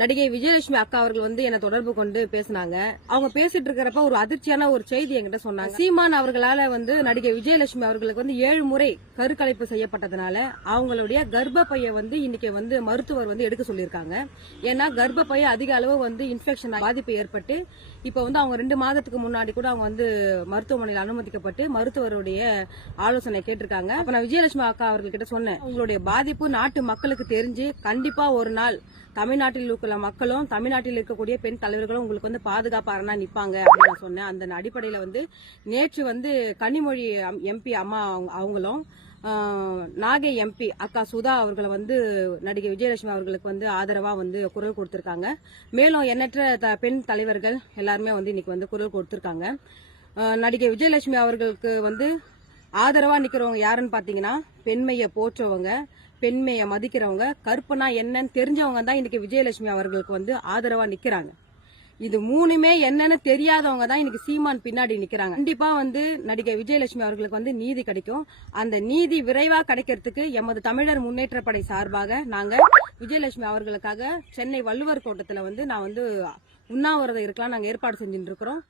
நடிகை விஜயலட்சுமி அக்கா அவர்கள் வந்து என்ன தொடர்பு கொண்டு பேசினாங்க. அவங்க பேசிட்டு இருக்கிறப்ப ஒரு அதிர்ச்சியான ஒரு செய்தி என்கிட்ட சொன்னாங்க. சீமான் அவர்களால வந்து நடிகை விஜயலட்சுமி அவர்களுக்கு வந்து ஏழு முறை கருக்கலைப்பு செய்யப்பட்டதுனால அவங்களுடைய கர்ப்பப்பையை வந்து இன்னைக்கு வந்து மருத்துவர் வந்து எடுக்க சொல்லியிருக்காங்க. ஏன்னா கர்ப்பப்பைய அதிக அளவு வந்து இன்ஃபெக்ஷன் பாதிப்பு ஏற்பட்டு இப்ப வந்து அவங்க ரெண்டு மாதத்துக்கு முன்னாடி கூட அவங்க வந்து மருத்துவமனையில் அனுமதிக்கப்பட்டு மருத்துவருடைய ஆலோசனை கேட்டிருக்காங்க. அப்ப நான் விஜயலட்சுமி அக்கா அவர்கள்கிட்ட சொன்னேன் உங்களுடைய பாதிப்பு நாட்டு மக்களுக்கு தெரிஞ்சு கண்டிப்பா ஒரு நாள் தமிழ்நாட்டில் இருக்கிற மக்களும் தமிழ்நாட்டில் இருக்கக்கூடிய பெண் தலைவர்களும் உங்களுக்கு வந்து பாதுகாப்பாரனா நிற்பாங்க நிப்பாங்க அப்படின்னு நான் சொன்னேன். அந்த அடிப்படையில வந்து நேற்று வந்து கன்னிமொழி எம்பி அம்மா அவங்க- அவங்களும் நாகை எம்பி அக்கா சுதா அவர்களை வந்து நடிகை விஜயலட்சுமி அவர்களுக்கு வந்து ஆதரவா வந்து குரல் கொடுத்திருக்காங்க. மேலும் எண்ணற்ற த- பெண் தலைவர்கள் எல்லாருமே வந்து இன்னைக்கு வந்து குரல் கொடுத்திருக்காங்க. நடிகை விஜயலட்சுமி அவர்களுக்கு வந்து ஆதரவா நிக்கிறவங்க யாருன்னு பாத்தீங்கன்னா பெண்மையை போற்றவங்க பெண்மையை மதிக்கிறவங்க கருப்புனா என்னன்னு தெரிஞ்சவங்க தான் இன்னைக்கு விஜயலட்சுமி அவர்களுக்கு வந்து ஆதரவா நிக்கிறாங்க. இது மூணுமே என்னன்னு தெரியாதவங்க தான் இன்னைக்கு சீமான் பின்னாடி நிக்கிறாங்க. கண்டிப்பா வந்து நடிகை விஜயலட்சுமி அவர்களுக்கு வந்து நீதி கிடைக்கும். அந்த நீதி விரைவா கிடைக்கிறதுக்கு எமது தமிழர் முன்னேற்ற படை சார்பாக நாங்க விஜயலட்சுமி அவர்களுக்காக சென்னை வள்ளுவர் கோட்டத்துல வந்து நான் வந்து உண்ணாவிரதம் இருக்கலாம் நாங்க ஏற்பாடு செஞ்சுட்டு இருக்கிறோம்.